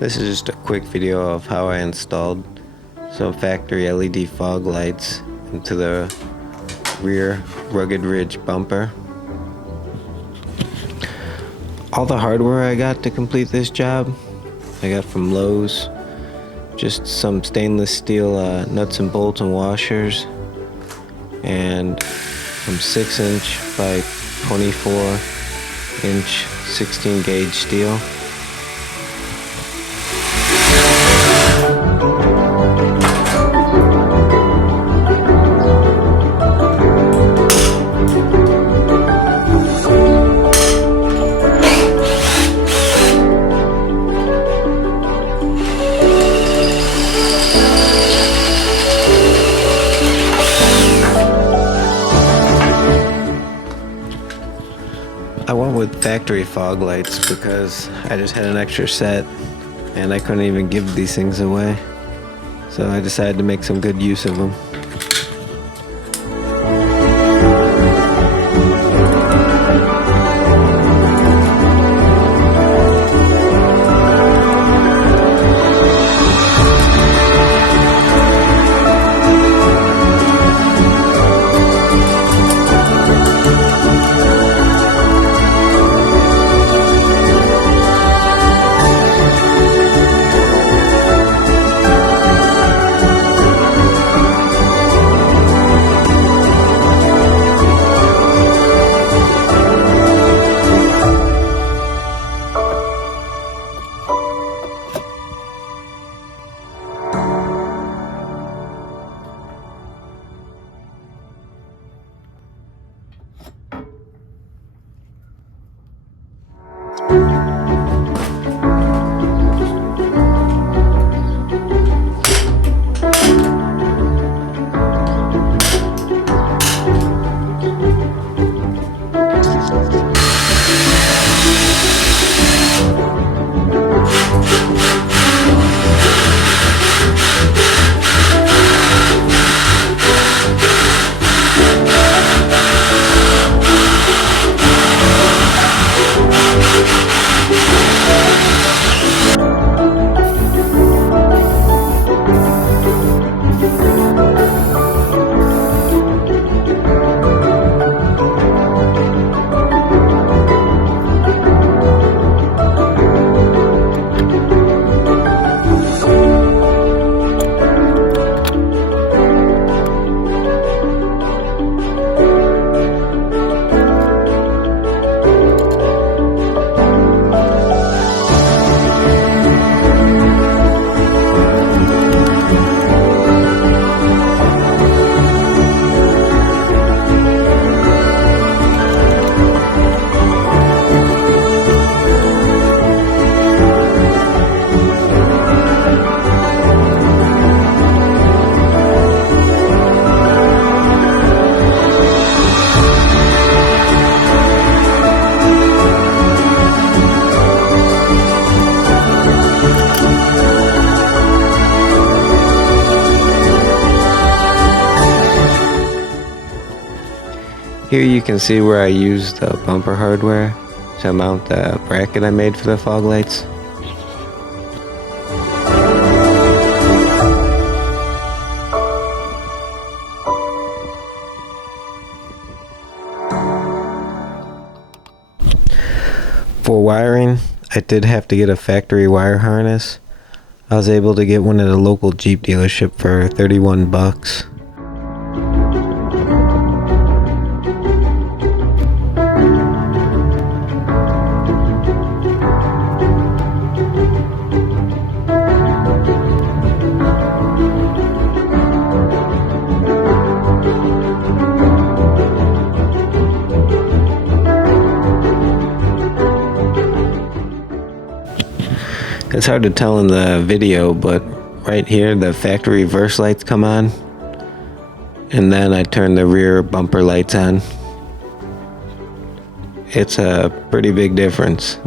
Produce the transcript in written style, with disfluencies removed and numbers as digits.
This is just a quick video of how I installed some factory LED fog lights into the rear Rugged Ridge bumper. All the hardware I got to complete this job, I got from Lowe's. Just some stainless steel nuts and bolts and washers, and some 6-inch by 24-inch 16-gauge steel. I went with factory fog lights because I just had an extra set and I couldn't even give these things away. So I decided to make some good use of them. Here you can see where I used the bumper hardware to mount the bracket I made for the fog lights. For wiring, I did have to get a factory wire harness. I was able to get one at a local Jeep dealership for 31 bucks. It's hard to tell in the video, but right here the factory reverse lights come on, and then I turn the rear bumper lights on. It's a pretty big difference.